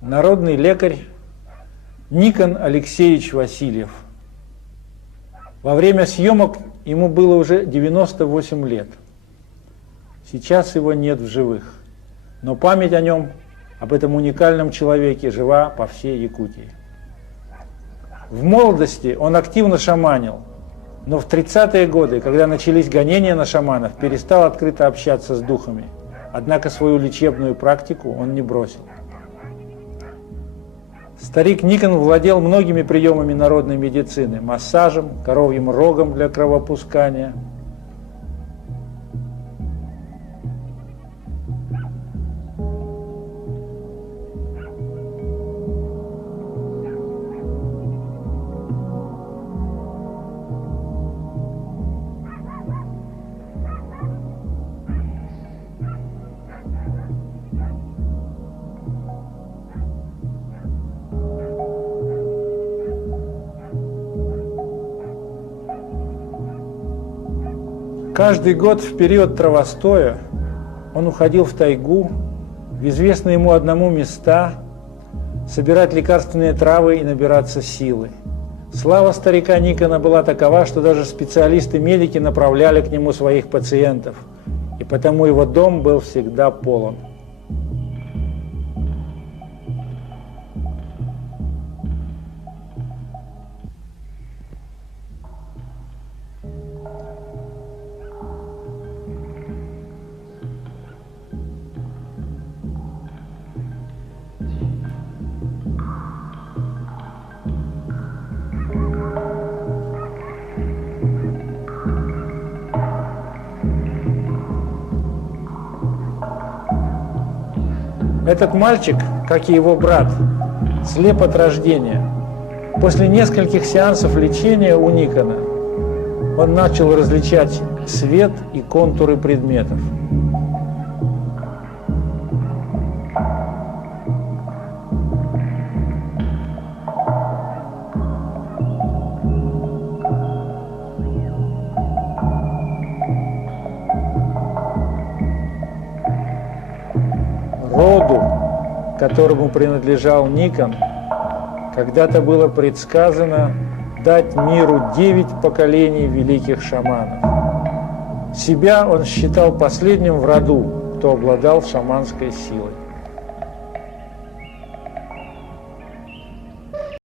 народный лекарь Никон Алексеевич Васильев. Во время съемок ему было уже 98 лет. Сейчас его нет в живых, но память о нем, об этом уникальном человеке, жива по всей Якутии. В молодости он активно шаманил, но в 30-е годы, когда начались гонения на шаманов, перестал открыто общаться с духами. Однако свою лечебную практику он не бросил. Старик Никон владел многими приемами народной медицины: массажем, коровьим рогом для кровопускания. Каждый год в период травостоя он уходил в тайгу, в известные ему одному места, собирать лекарственные травы и набираться силы. Слава старика Никона была такова, что даже специалисты-медики направляли к нему своих пациентов, и потому его дом был всегда полон. Этот мальчик, как и его брат, слеп от рождения. После нескольких сеансов лечения у Никона он начал различать свет и контуры предметов. Роду, которому принадлежал Никон, когда-то было предсказано дать миру 9 поколений великих шаманов. Себя он считал последним в роду, кто обладал шаманской силой.